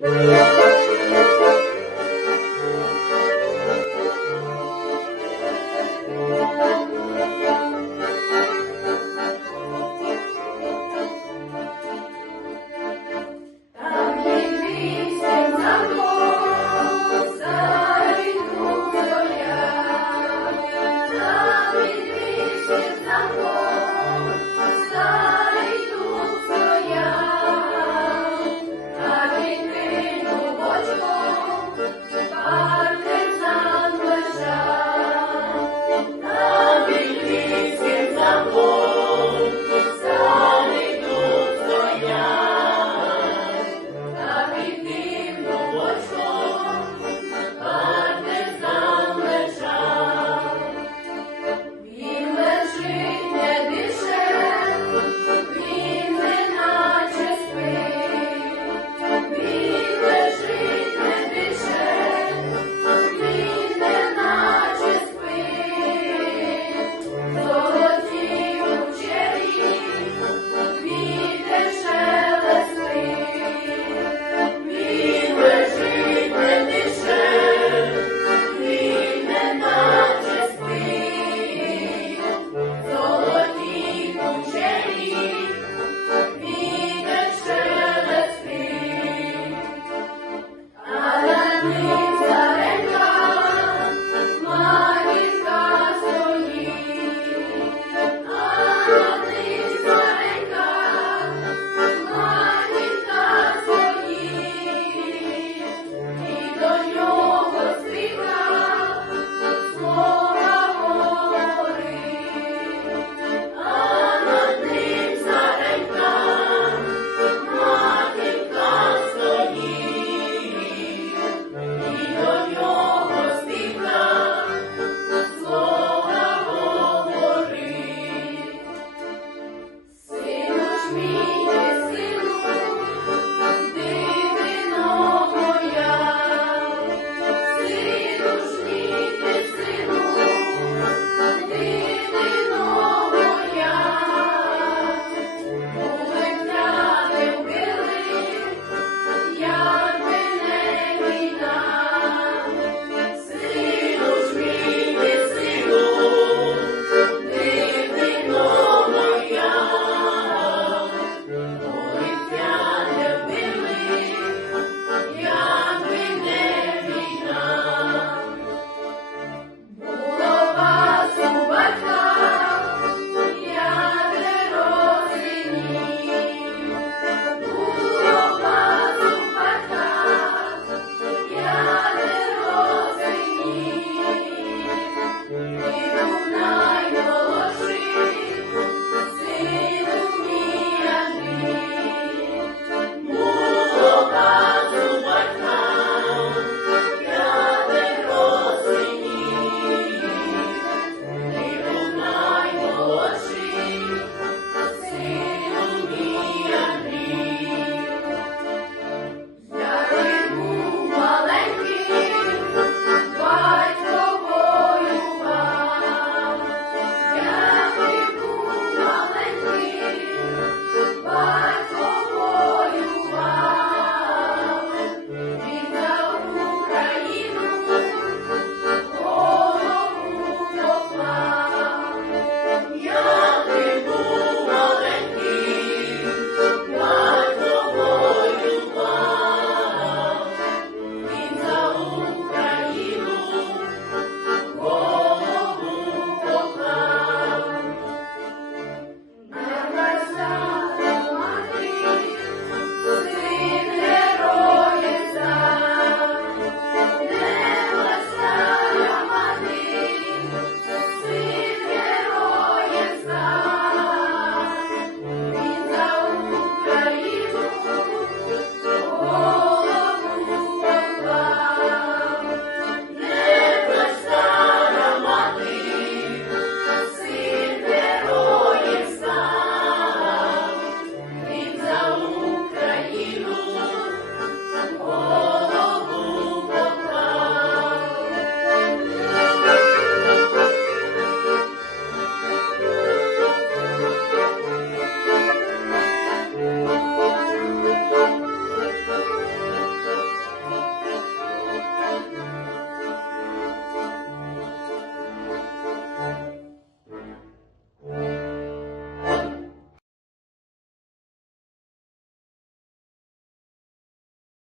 Yeah.